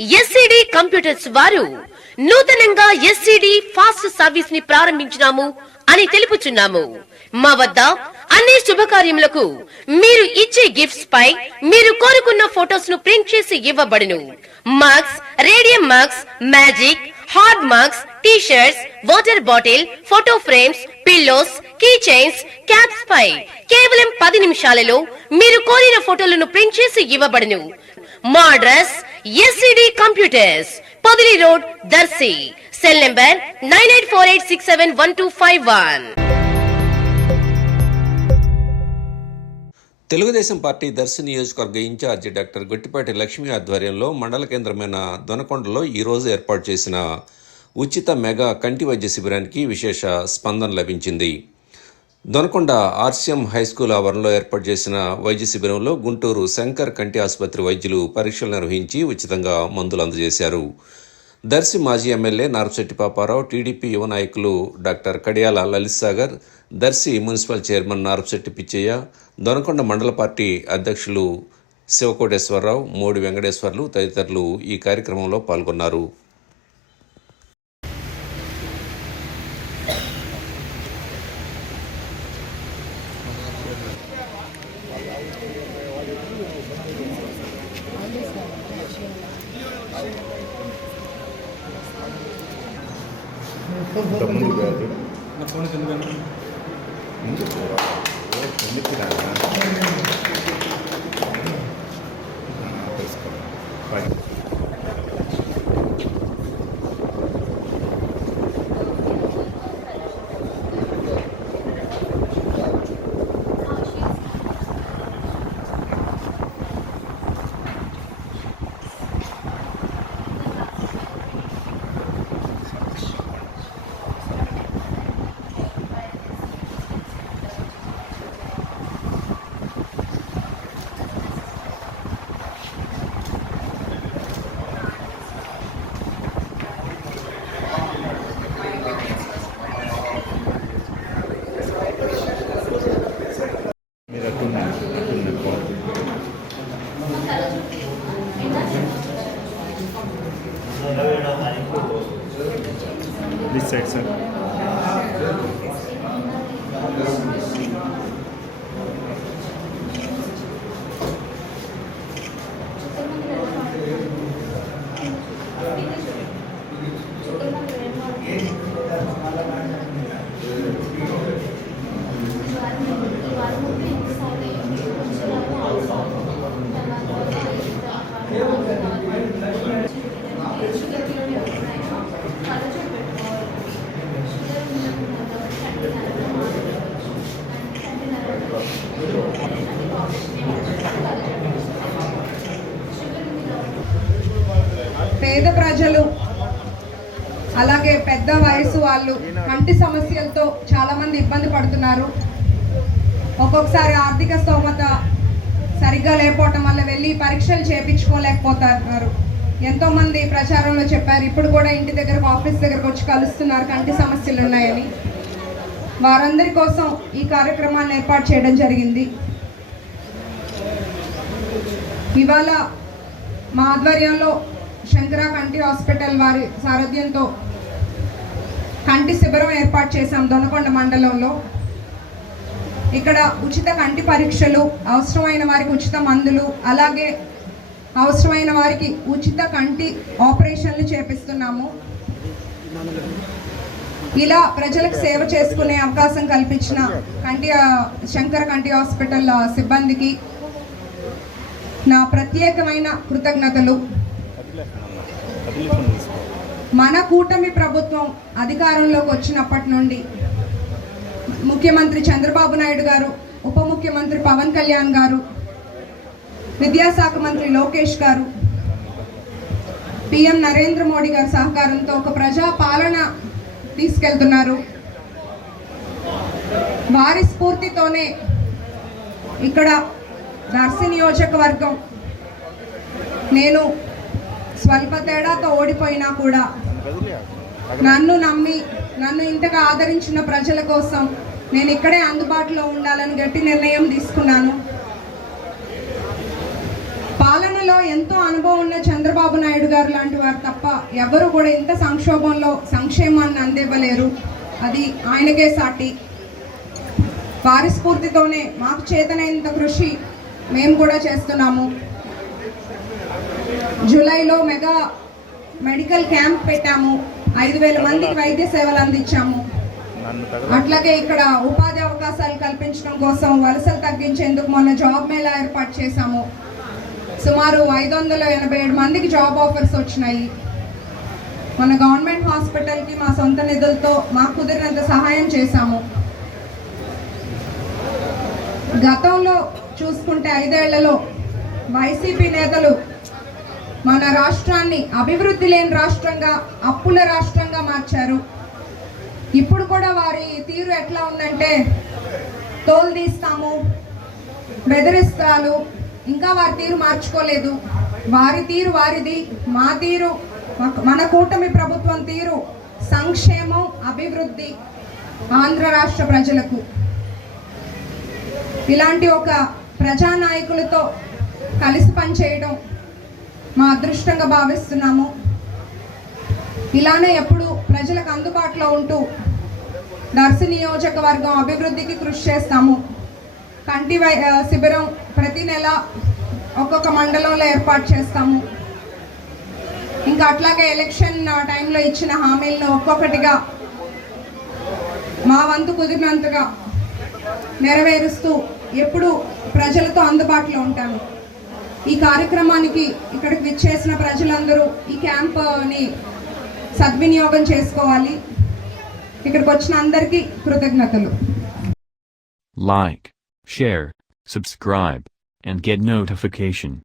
SCD computers వారు నూతనంగా SCD fast service ని ప్రారంభించినాము అని తెలుపుచున్నాము. మా వద్ద అన్ని శుభకార్యములకు మీరు ఇచ్చే గిఫ్ట్స్ పై మీరు కోరుకున్న ఫోటోస్ ను ప్రింట్ చేసి ఇవ్వబడును. Mugs, radium mugs, magic, hard mugs, T shirts, water bottle, photo frames, pillows, key chains, caps పై కేవలం 10 నిమిషాలలో మీరు కోరిన ఫోటోలను ప్రింట్ చేసి ఇవ్వబడును. మా address SCD computers, Podili road, Darsi. Cell number 9848671251. Telugu Desam party Darsi నియోజకవర్గ ఇన్ఛార్జి డాక్టర్ గొట్టిపాటి లక్ష్మి ఆధ్వర్యంలో మండల కేంద్రమైన దొనకొండలో ఈరోజు ఏర్పాటు చేసిన ఉచిత మెగా కంటి వైద్య శిబిరానికి విశేష స్పందన లభించింది. దొనకొండ ఆర్సీఎం హైస్కూల్ ఆవరణలో ఏర్పాటు చేసిన వైద్య శిబిరంలో గుంటూరు శంకర్ కంటి ఆసుపత్రి వైద్యులు పరీక్షలు నిర్వహించి ఉచితంగా మందులు అందజేశారు. దర్శి మాజీ ఎమ్మెల్యే నార్పశెట్టి పాపారావు, టీడీపీ యువ నాయకులు డాక్టర్ కడియాల లలిత్ సాగర్, దర్శి మున్సిపల్ చైర్మన్ నార్పశెట్టి పిచ్చయ్య, దొనకొండ మండల పార్టీ అధ్యక్షులు శివకోటేశ్వరరావు, మోడి వెంకటేశ్వర్లు తదితరులు ఈ కార్యక్రమంలో పాల్గొన్నారు. This side, sir. పేద ప్రజలు అలాగే పెద్ద వయసు వాళ్ళు కంటి సమస్యలతో చాలా మంది ఇబ్బంది పడుతున్నారు. ఒక్కొక్కసారి ఆర్థిక స్తోమత సరిగ్గా లేకపోవటం వల్ల వెళ్ళి పరీక్షలు చేయించుకోలేకపోతున్నారు. ఎంతోమంది ప్రచారంలో చెప్పారు, ఇప్పుడు కూడా ఇంటి దగ్గరకు ఆఫీస్ దగ్గరకు వచ్చి కలుస్తున్నారు కంటి సమస్యలు ఉన్నాయని. వారందరి కోసం ఈ కార్యక్రమాన్ని ఏర్పాటు చేయడం జరిగింది. ఇవాళ మా ఆధ్వర్యంలో శంకర కంటి హాస్పిటల్ వారి సారథ్యంతో కంటి శిబిరం ఏర్పాటు చేశాం దొనకొండ మండలంలో. ఇక్కడ ఉచిత కంటి పరీక్షలు, అవసరమైన వారికి ఉచిత మందులు, అలాగే అవసరమైన వారికి ఉచిత కంటి ఆపరేషన్లు చేపిస్తున్నాము. ఇలా ప్రజలకు సేవ చేసుకునే అవకాశం కల్పించిన శంకర కంటి హాస్పిటల్ సిబ్బందికి నా ప్రత్యేకమైన కృతజ్ఞతలు. మన కూటమి ప్రభుత్వం అధికారంలోకి వచ్చినప్పటి నుండి ముఖ్యమంత్రి చంద్రబాబు నాయుడు గారు, ఉప ముఖ్యమంత్రి పవన్ కళ్యాణ్ గారు, విద్యాశాఖ మంత్రి లోకేష్ గారు, పిఎం నరేంద్ర మోడీ గారి సహకారంతో ఒక ప్రజా పాలన తీసుకెళ్తున్నారు. వారి స్ఫూర్తితోనే ఇక్కడ దర్శి నియోజకవర్గం నేను స్వల్ప తేడాతో ఓడిపోయినా కూడా నన్ను నమ్మి నన్ను ఇంతగా ఆదరించిన ప్రజల కోసం నేను ఇక్కడే అందుబాటులో ఉండాలని గట్టి నిర్ణయం తీసుకున్నాను. పాలనలో ఎంతో అనుభవం ఉన్న చంద్రబాబు నాయుడు గారు లాంటి వారు తప్ప ఎవరు కూడా ఇంత సంక్షోభంలో సంక్షేమాన్ని అందివ్వలేరు. అది ఆయనకే సాటి. వారి స్ఫూర్తితోనే మాకు చేతనైనంత కృషి మేము కూడా చేస్తున్నాము. జూలైలో మెగా మెడికల్ క్యాంప్ పెట్టాము. 5,000 మందికి వైద్య సేవలు అందించాము. అట్లాగే ఇక్కడ ఉపాధి అవకాశాలు కల్పించడం కోసం వలసలు తగ్గించేందుకు మొన్న జాబ్ మేళా ఏర్పాటు చేశాము. సుమారు 587 మందికి జాబ్ ఆఫర్స్ వచ్చినాయి. మన గవర్నమెంట్ హాస్పిటల్కి మా సొంత నిధులతో మాకు కుదిరినంత సహాయం చేశాము. గతంలో చూసుకుంటే 5 ఏళ్లలో వైసీపీ నేతలు మన రాష్ట్రాన్ని అభివృద్ధి లేని రాష్ట్రంగా, అప్పుల రాష్ట్రంగా మార్చారు. ఇప్పుడు కూడా వారి తీరు ఎట్లా ఉందంటే తోలు తీస్తాము, బెదిరిస్తాలు, ఇంకా వారి తీరు మార్చుకోలేదు. వారి తీరు వారిది, మా తీరు మన కూటమి ప్రభుత్వం తీరు సంక్షేమం, అభివృద్ధి ఆంధ్ర రాష్ట్ర ప్రజలకు. ఇలాంటి ఒక ప్రజానాయకులతో కలిసి పనిచేయడం మా అదృష్టంగా భావిస్తున్నాము. ఇలానే ఎప్పుడు ప్రజలకు అందుబాటులో ఉంటూ దర్శి నియోజకవర్గం అభివృద్ధికి కృషి చేస్తాము. కంటి శిబిరం ప్రతి నెల ఒక్కొక్క మండలంలో ఏర్పాటు చేస్తాము. ఇంకా అట్లాగే ఎలక్షన్ టైంలో ఇచ్చిన హామీలను ఒక్కొక్కటిగా మా వంతు కుదిరినంతగా నెరవేరుస్తూ ఎప్పుడు ప్రజలతో అందుబాటులో ఉంటాను. ఈ కార్యక్రమానికి ఇక్కడికి విచ్చేసిన ప్రజలందరూ ఈ క్యాంప్ని సద్వినియోగం చేసుకోవాలి. ఇక్కడికి వచ్చిన అందరికీ కృతజ్ఞతలు. Like, share, subscribe, and get notification.